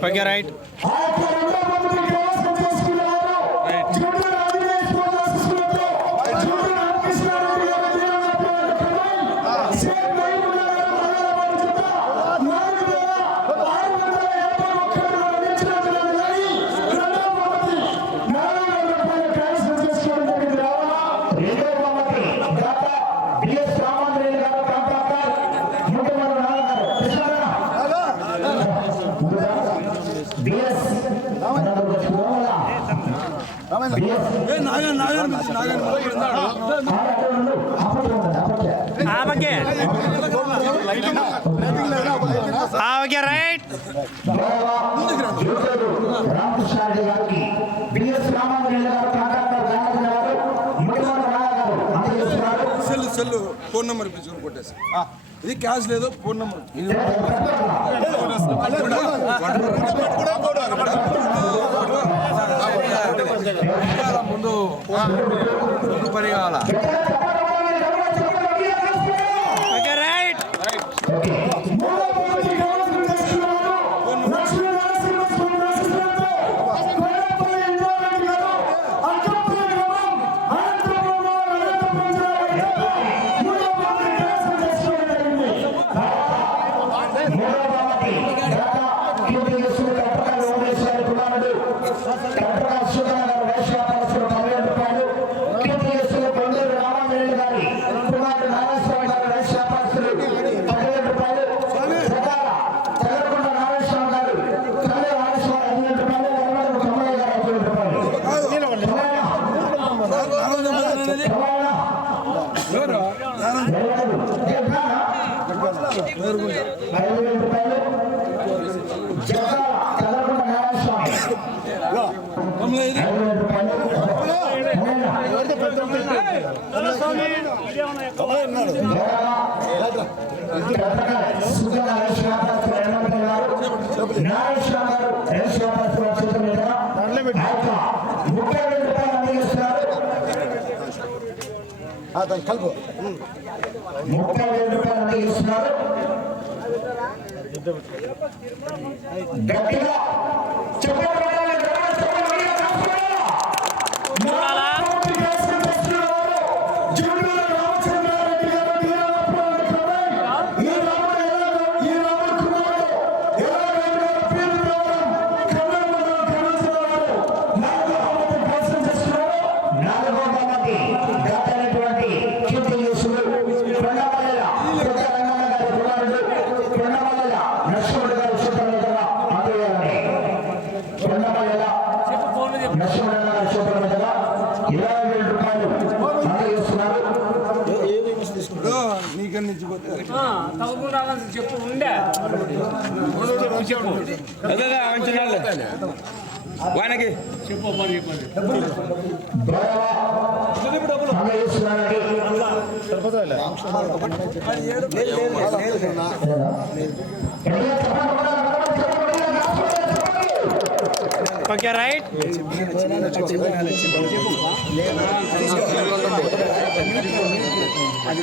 Okay, right. Okay right Ramakrishna Reddy గారికి B S Ramanjaneyulu గారు ప్రాకారం ఫోన్ నెంబర్ ఇప్పించుకుని కొట్టేసి ఇది క్యాష్ లేదు ఫోన్ నెంబర్ పట్టుకోవడానికి ముందు పరిగాల నాగేశ్వర గారు నాగేశ్వర గారు ముప్పై కలుపు. ముప్పై రెండు రూపాయలు ఇస్తున్నారు గట్టిగా చెప్పండి. నష్టపడాల నష్టపడిన కదా ఇరవై వేల రూపాయలు అందజేస్తున్నారు చెప్పు ఉండే వానకి చెప్పు. చెప్పండి సరిపోతా ఓకే రైట్ అది